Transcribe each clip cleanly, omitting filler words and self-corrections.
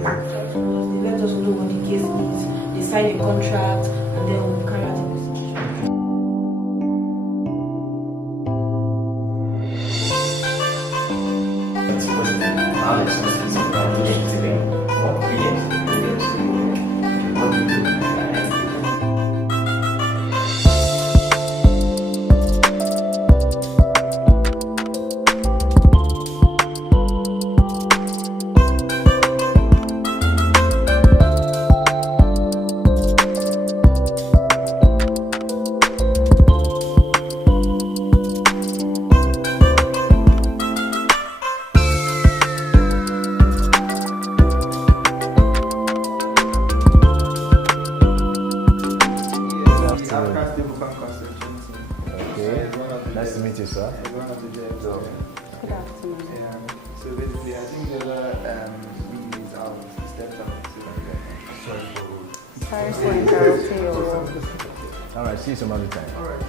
They let us know what the case is, they sign a contract, and then we'll carry out the investigation. Nice to meet you, sir. Good afternoon. So basically, I think the other meeting is out. Stepped out. Sorry for interrupting you. All right, see you some other time. All right.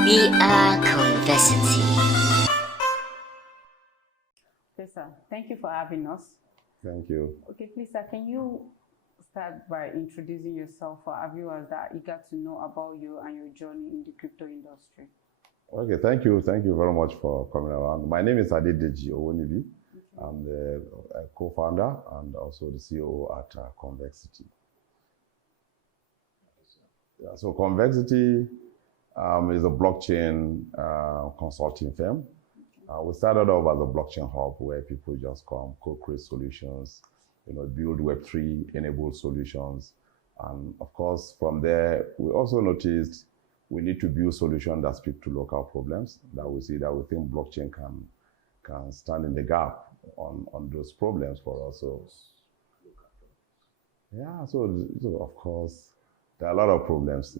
We are Convexity. Okay, sir. Thank you for having us. Thank you. Okay, please, sir, can you start by introducing yourself for our viewers that are eager to know about you and your journey in the crypto industry? Okay, thank you. Thank you very much for coming around. My name is Adedeji Owonibi. I'm the co-founder and also the CEO at Convexity. Yeah, so Convexity is a blockchain consulting firm. We started off as a blockchain hub where people just come, co-create solutions, build Web3 enabled solutions. And of course, from there, we also noticed we need to build solutions that speak to local problems that we see that we think blockchain can stand in the gap on those problems for us. So, yeah, so of course, there are a lot of problems,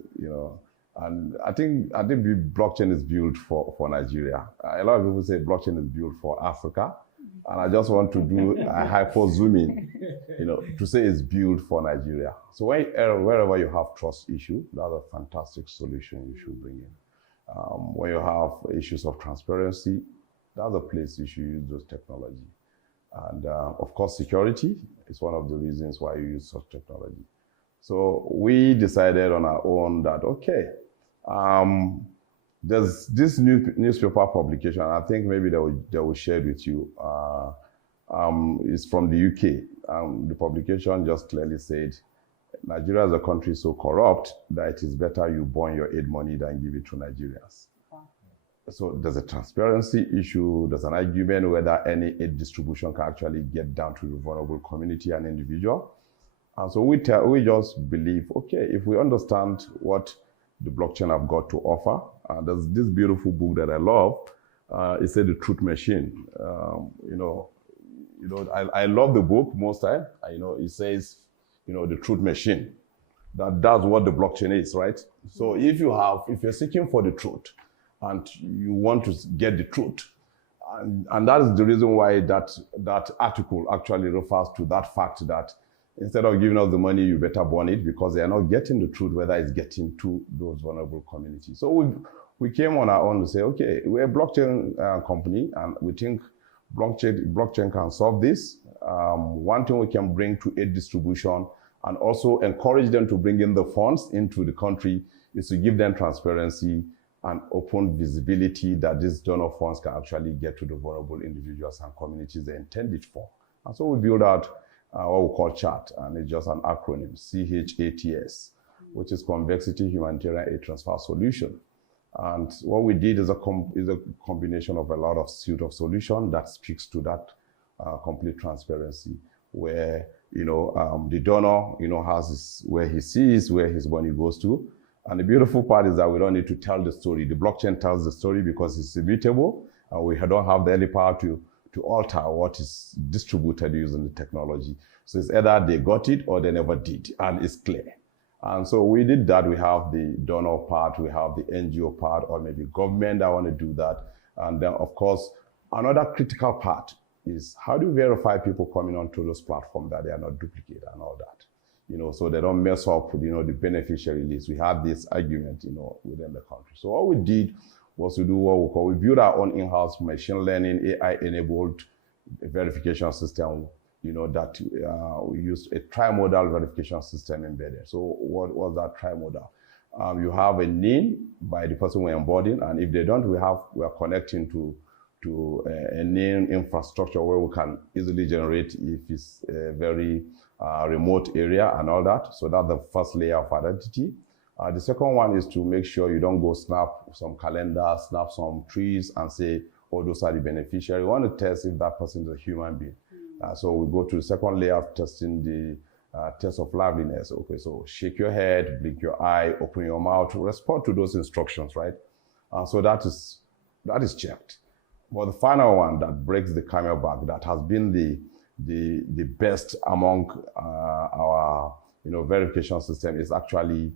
and I think blockchain is built for Nigeria. A lot of people say blockchain is built for Africa, and I just want to do a hyper zoom in, to say it's built for Nigeria. So wherever you have trust issue, that's a fantastic solution you should bring in. When you have issues of transparency, that's a place you should use those technology. And of course, security is one of the reasons why you use such technology. So we decided on our own that, okay, there's this newspaper publication, I think maybe they will share it with you. It's from the UK. The publication just clearly said, Nigeria as a country is so corrupt that it is better you burn your aid money than give it to Nigerians. So there's a transparency issue. There's an argument whether any aid distribution can actually get down to the vulnerable community and individual. And so we just believe, okay, if we understand what the blockchain have got to offer, there's this beautiful book that I love. It said The Truth Machine. I love the book most time. It says, the truth machine. That's what the blockchain is, right? So if you're seeking for the truth, and you want to get the truth. And that is the reason why that article actually refers to that fact that instead of giving us the money, you better burn it because they are not getting the truth, whether it's getting to those vulnerable communities. So we came on our own to say, okay, we're a blockchain company and we think blockchain can solve this. One thing we can bring to aid distribution and also encourage them to bring in the funds into the country is to give them transparency and open visibility that these donor funds can actually get to the vulnerable individuals and communities they intended for. And so we build out what we call CHAT, and it's just an acronym, CHATS, which is Convexity Humanitarian Aid Transfer Solution. And what we did is a combination of a lot of suite of solutions that speaks to that complete transparency, where the donor has where he sees where his money goes to. And the beautiful part is that we don't need to tell the story. The blockchain tells the story because it's immutable, and we don't have any power to alter what is distributed using the technology. So it's either they got it or they never did, and it's clear. And so we did that. We have the donor part, we have the NGO part, or maybe government that want to do that. And then, of course, another critical part is how do you verify people coming onto those platforms that they are not duplicate and all that? So they don't mess up with, the beneficiary list. We had this argument, within the country. So what we did was to do what we call, we built our own in-house machine learning, AI-enabled verification system, that we used a tri-modal verification system embedded. So what was that tri-modal? You have a name by the person we're onboarding, and if they don't, we are connecting to a name infrastructure where we can easily generate if it's a very remote area and all that. So that's the first layer of identity. The second one is to make sure you don't go snap some calendar, snap some trees and say, oh, those are the beneficiaries. We want to test if that person is a human being. So we go to the second layer of testing, the test of liveliness. Okay, so shake your head, blink your eye, open your mouth, respond to those instructions, right? So that is checked. But the final one that breaks the camel back, that has been the best among our verification system, is actually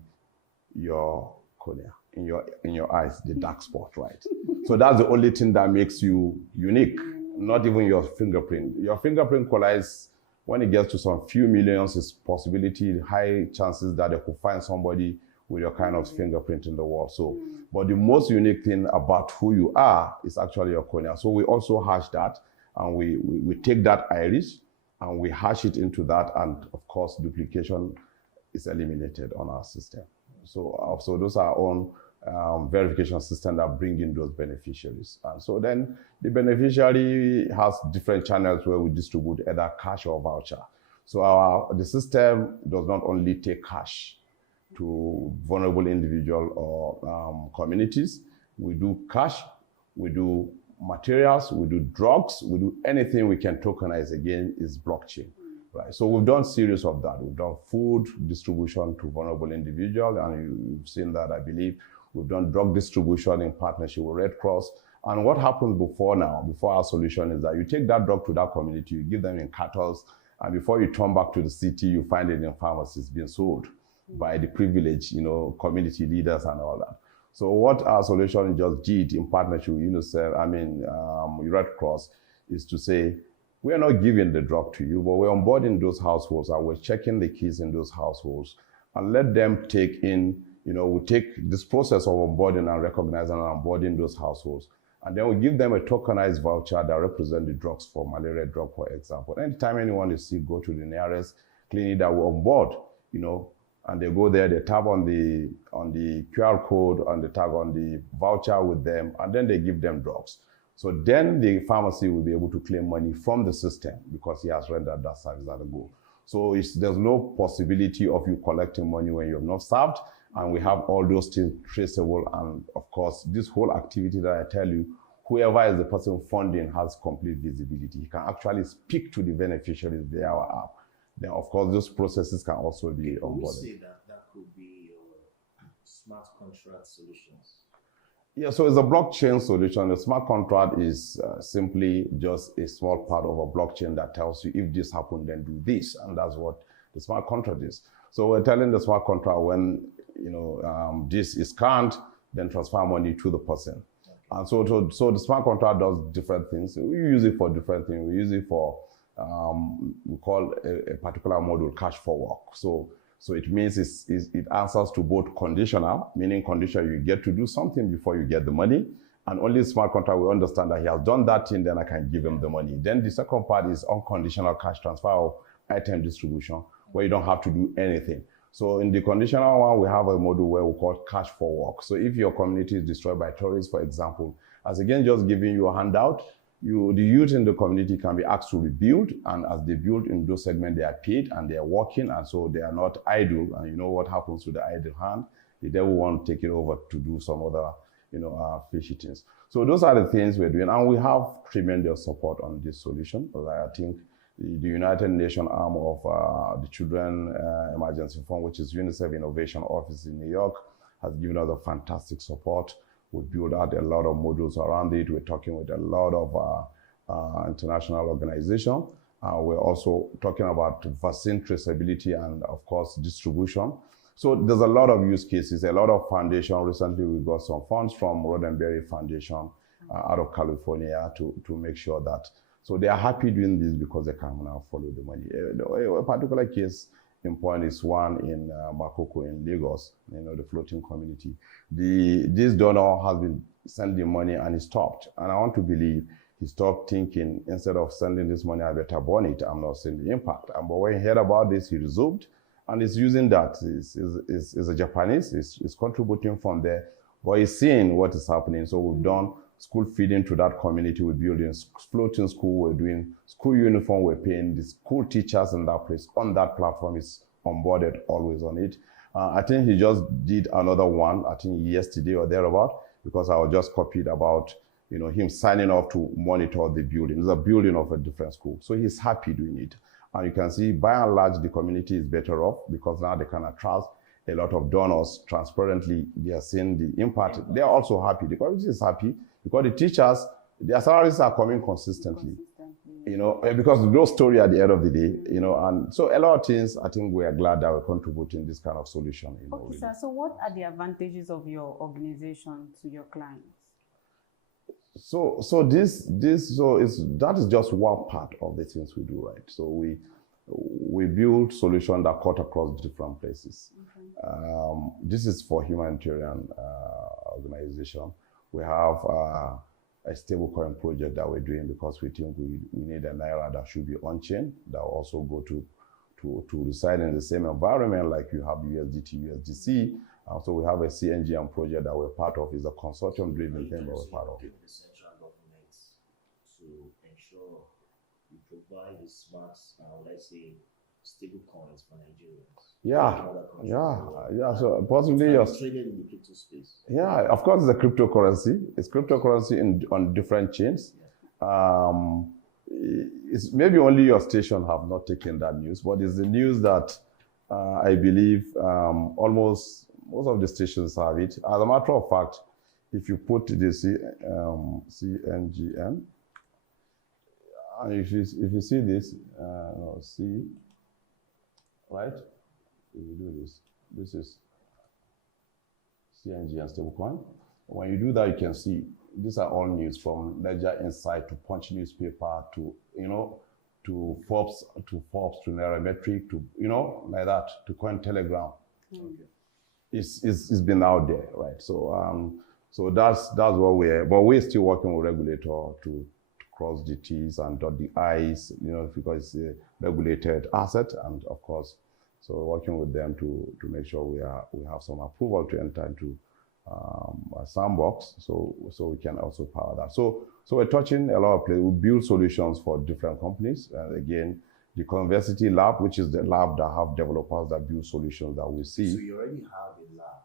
your cornea, in your eyes, the dark spot, right? So that's the only thing that makes you unique, not even your fingerprint. Your fingerprint collides when it gets to some few millions, is possibility, high chances that they could find somebody with your kind of fingerprint in the world. So, but the most unique thing about who you are is actually your cornea. So we also hash that, and we take that iris and we hash it into that, and of course duplication is eliminated on our system. So those are our own verification system that bring in those beneficiaries. And so then the beneficiary has different channels where we distribute either cash or voucher. So the system does not only take cash to vulnerable individual or communities. We do cash, we do materials, we do drugs, we do anything we can tokenize, again, is blockchain. Right. So we've done series of that. We've done food distribution to vulnerable individuals, and you've seen that, I believe. We've done drug distribution in partnership with Red Cross. And what happens before our solution is that you take that drug to that community, you give them in cartels, and before you turn back to the city, you find it in pharmacies being sold by the privileged, community leaders and all that. So what our solution just did in partnership with UNICEF, Red Cross, is to say, we are not giving the drug to you, but we're onboarding those households, and we're checking the keys in those households, and let them take in, we take this process of onboarding and recognizing and onboarding those households, and then we give them a tokenized voucher that represents the drugs for malaria drug, for example. Anytime anyone is sick, go to the nearest clinic that will onboard, and they go there, they tap on the QR code, and they tag on the voucher with them, and then they give them drugs. So then the pharmacy will be able to claim money from the system because he has rendered that service at a go. So there's no possibility of you collecting money when you have not served, and we have all those things traceable. And of course, this whole activity that I tell you, whoever is the person funding has complete visibility. He can actually speak to the beneficiaries via our app. Then of course, those processes can also be onboarded. Would you say that could be your smart contract solutions? Yeah, so it's a blockchain solution. The smart contract is simply just a small part of a blockchain that tells you if this happened, then do this. And that's what the smart contract is. So we're telling the smart contract when, this is scanned, then transfer money to the person. Okay. And so the smart contract does different things. We use it for different things. We use it for, we call a particular module cash for work. So it means it answers to both conditional, meaning conditional, you get to do something before you get the money. And only smart contract will understand that he has done that thing, then I can give him the money. Then the second part is unconditional cash transfer or item distribution, where you don't have to do anything. So in the conditional one, we have a module where we call cash for work. So if your community is destroyed by terrorists, for example, as again, just giving you a handout, the youth in the community can be asked to rebuild, and as they build in those segments, they are paid and they are working, and so they are not idle. And you know what happens to the idle hand? The devil won't take it over to do some other, fishy things. So those are the things we're doing, and we have tremendous support on this solution. I think the United Nations arm of the Children Emergency Fund, which is UNICEF Innovation Office in New York, has given us a fantastic support. We build out a lot of modules around it. We're talking with a lot of international organizations. We're also talking about vaccine traceability and, of course, distribution. So there's a lot of use cases, a lot of foundation. Recently, we got some funds from Roddenberry Foundation out of California to make sure that So they are happy doing this because they can now follow the money. A particular case in point is one in Makoko in Lagos, the floating community. This donor has been sending money and he stopped. And I want to believe he stopped thinking, instead of sending this money, I better burn it. I'm not seeing the impact. But when he heard about this, he resumed. And he's using that. He's a Japanese. He's contributing from there. But he's seeing what is happening. So we've done school feeding to that community. We're building floating school. We're doing school uniform. We're paying the school teachers in that place on that platform. Is onboarded, always on it. I think he just did another one, I think yesterday or thereabout, because I was just copied about him signing off to monitor the building. It's a building of a different school. So he's happy doing it. And you can see, by and large, the community is better off because now they can attract a lot of donors transparently. They are seeing the impact. They are also happy. The community is happy because the teachers, their salaries are coming consistently. Because no story at the end of the day, and so a lot of things, I think we are glad that we're contributing this kind of solution. Okay, really. Sir, so what are the advantages of your organization to your clients? So that is just one part of the things we do, right? So we build solutions that cut across different places. Okay. This is for humanitarian organization. We have a stablecoin project that we're doing because we think we need a naira that should be on-chain, that will also go to reside in the same environment like you have USDT, USDC. So we have a CNGM project that we're part of. Is a consortium-driven thing that we're part of. The central government to ensure you provide the smart, let's say, stable coins for Nigerians. Yeah. So possibly you're traded in the crypto space. Yeah, of course, it's a cryptocurrency. It's cryptocurrency on different chains. Yeah. It's maybe only your station have not taken that news, but it's the news that I believe almost most of the stations have it. As a matter of fact, if you put the CNGM, and if you see this, right? If you do this is CNG and stablecoin. When you do that, you can see these are all news from Ledger Insight to Punch newspaper to to Forbes to Nairametric to like that to Cointelegraph. Okay. It's been out there, right? So so that's what we're, but we're still working with regulator to cross the T's and dot the I's, because it's a regulated asset, and of course, so working with them to make sure we have some approval to enter into a sandbox, so we can also power that. So we're touching a lot of places. We build solutions for different companies. Again, the Convexity Lab, which is the lab that have developers that build solutions that we see. So you already have a lab.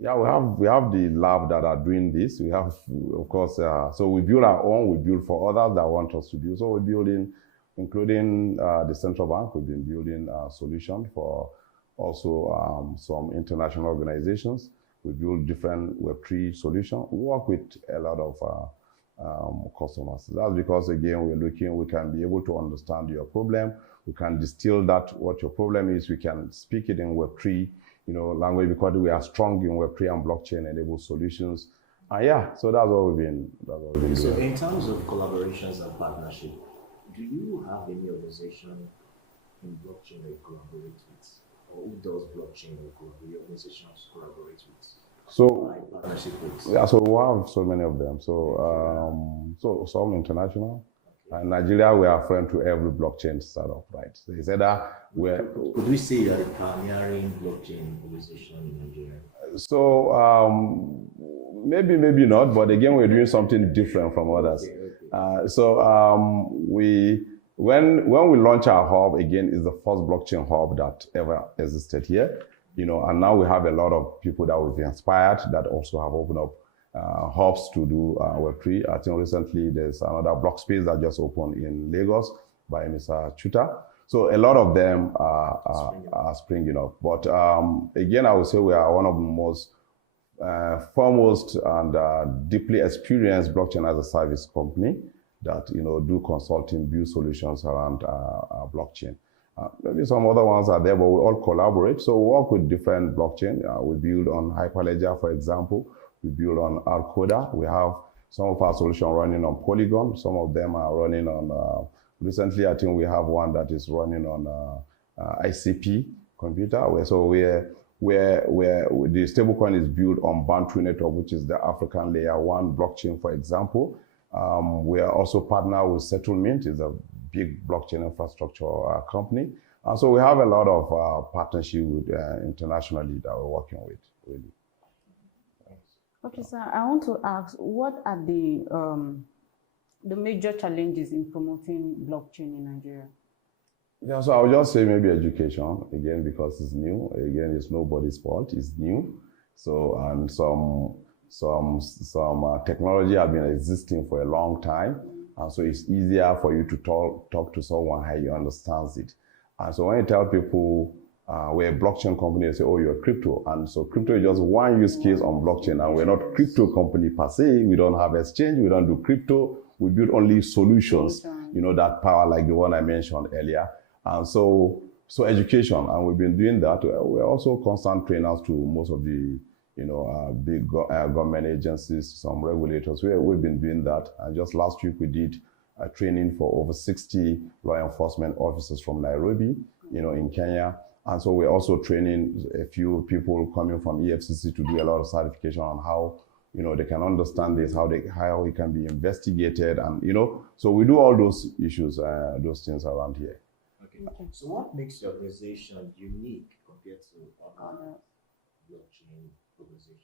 Yeah, we have the lab that are doing this. We have, of course, so we build our own. We build for others that want us to build. So we're building, including the central bank. We've been building a solution for also some international organizations. We build different Web3 solutions. We work with a lot of customers. That's because, again, we can be able to understand your problem. We can distill that, what your problem is. We can speak it in Web3, language, because we are strong in Web3 and blockchain-enabled solutions. Yeah, so that's what we've been doing. So in terms of collaborations and partnership, do you have any organization in blockchain that you collaborate with? Or who does blockchain or your organizations collaborate with? So, partnership with? Yeah, so we have so many of them. So some international. Okay. In Nigeria, we are friend to every blockchain startup, right? So it's either could we say you're a pioneering blockchain organization in Nigeria? So maybe not, but again, we're doing something different from others. Okay. When we launch our hub, again, it's the first blockchain hub that ever existed here, and now we have a lot of people that we've inspired that also have opened up hubs to do Web3. I think recently there's another block space that just opened in Lagos by Mr. Chuta. So a lot of them are springing up. But again, I would say we are one of the most foremost and deeply experienced blockchain as a service company that do consulting, build solutions around blockchain. Maybe some other ones are there, but we all collaborate. So we work with different blockchain. We build on Hyperledger, for example. We build on Arcoda. We have Some of our solutions are running on Polygon. Some of them are running on, recently I think we have one that is running on ICP computer. Where the stablecoin is built on Bantu network, which is the African layer 1 blockchain, for example. We are also partnered with Settlement, is a big blockchain infrastructure company. And so we have a lot of partnership with, internationally that we're working with, really. Okay, sir, I want to ask, what are the major challenges in promoting blockchain in Nigeria? Yeah, so I'll just say maybe education, again, because it's new. Again, it's nobody's fault, it's new. So, and some technology have been existing for a long time. And so it's easier for you to talk to someone how you understands it. And so when you tell people, we're a blockchain company, they say, oh, you're crypto. And so crypto is just one use case on blockchain. And we're not a crypto company per se. We don't have exchange. We don't do crypto. We build only solutions, you know, that power like the one I mentioned earlier. And so education, and we've been doing that. We're also constant trainers to most of the, you know, big government agencies, some regulators. We've been doing that. And just last week, we did a training for over 60 law enforcement officers from Nairobi, you know, in Kenya. And so we're also training a few people coming from EFCC to do a lot of certification on how, you know, they can understand this, how it can be investigated, and, you know, so we do all those issues, those things around here. Okay. So what makes your organization unique compared to other blockchain organizations?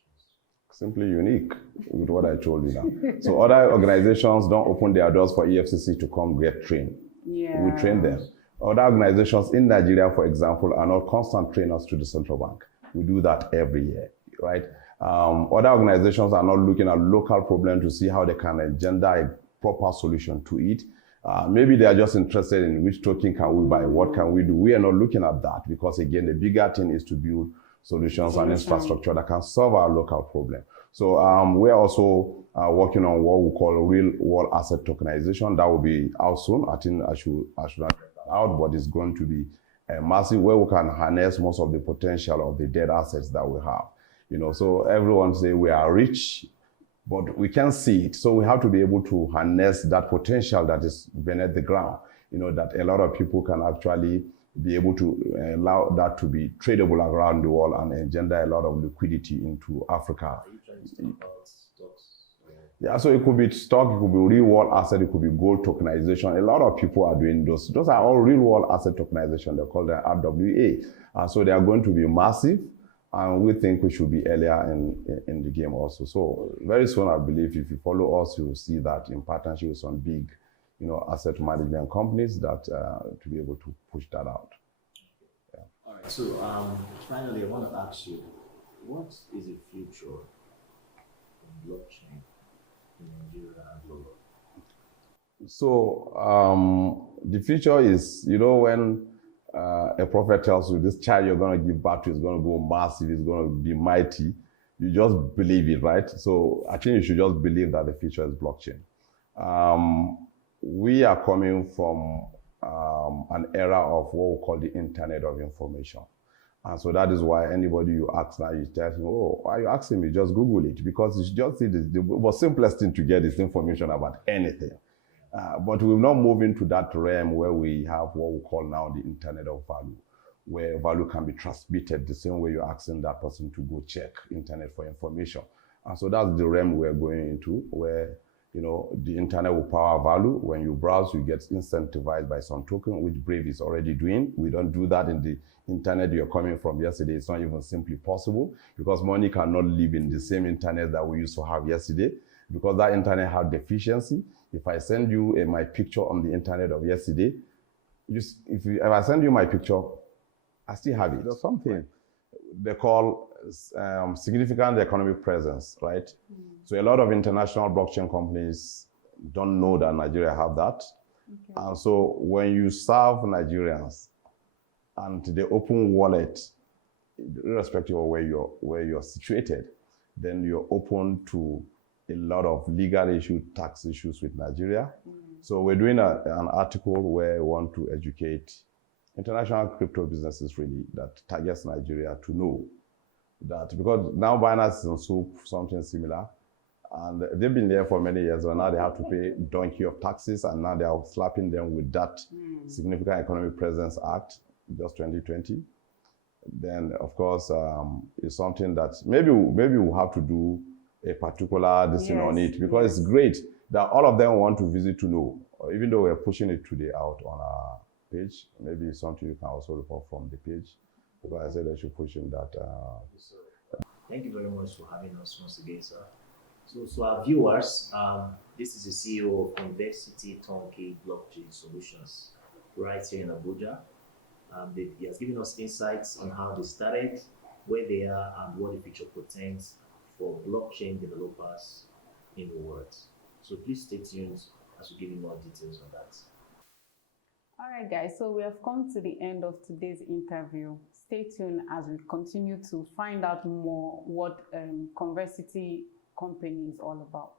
Simply unique with what I told you now. So other organizations don't open their doors for EFCC to come get trained. Yeah. We train them. Other organizations in Nigeria, for example, are not constant trainers to the central bank. We do that every year, right? Other organizations are not looking at local problems to see how they can engender a proper solution to it. Maybe they are just interested in which token can we buy, what can we do. We are not looking at that because, again, the bigger thing is to build solutions and infrastructure that can solve our local problem. So we're also working on what we call real-world asset tokenization. That will be out soon. I think I should not get that out, but it's going to be massive, where we can harness most of the potential of the dead assets that we have. You know, so everyone say we are rich, but we can't see it. So we have to be able to harness that potential that is beneath the ground. You know, that a lot of people can actually be able to allow that to be tradable around the world and engender a lot of liquidity into Africa. Are you trying to talk about stocks? Yeah, so it could be stock, it could be real world asset, it could be gold tokenization. A lot of people are doing those. Those are all real world asset tokenization. They're called the RWA. So they are going to be massive, and we think we should be earlier in the game also. So very soon, I believe, if you follow us, you will see that in partnership with some big, you know, asset management companies that to be able to push that out. Yeah. All right. So finally, I want to ask you, what is the future in blockchain in Nigeria and global? So the future is, you know, when a prophet tells you this child you're going to give birth to is going to go massive, it's going to be mighty, you just believe it, right? So I think you should just believe that the future is blockchain. We are coming from an era of what we call the Internet of Information. And so that is why anybody you ask now, you tell them, oh, why are you asking me? Just Google it, because it's just the simplest thing to get is information about anything. But we've not moved into that realm where we have what we call now the Internet of Value, where value can be transmitted the same way you're asking that person to go check internet for information. And so that's the realm we're going into, where, you know, the internet will power value. When you browse, you get incentivized by some token, which Brave is already doing. We don't do that in the internet you're coming from yesterday. It's not even simply possible, because money cannot live in the same internet that we used to have yesterday, because that internet had deficiency. If I send you my picture on the internet of yesterday, if I send you my picture, I still have it. There's something they call significant economic presence, right? So a lot of international blockchain companies don't know that Nigeria have that. Okay. And so when you serve Nigerians and they open wallet, irrespective of where you're situated, then you're open to a lot of legal issues, tax issues with Nigeria. So we're doing an article where we want to educate international crypto businesses, really, that targets Nigeria, to know that, because now Binance is on soup, something similar. And they've been there for many years, but now they have to pay donkey of taxes, and now they are slapping them with that Significant Economic Presence Act, just 2020. Then, of course, it's something that maybe we'll have to do a particular decision on it, because it's great that all of them want to visit to know. Even though we're pushing it today out on our page, maybe it's something you can also report from the page, because I said I should push in that. Thank you very much for having us once again, sir. So our viewers, this is the CEO of Convexity Technologies Blockchain Solutions right here in Abuja. He has given us insights on how they started, where they are, and what the future portends for blockchain developers in the world. So please stay tuned as we give you more details on that. All right, guys, so we have come to the end of today's interview. Stay tuned as we continue to find out more what Convexity company is all about.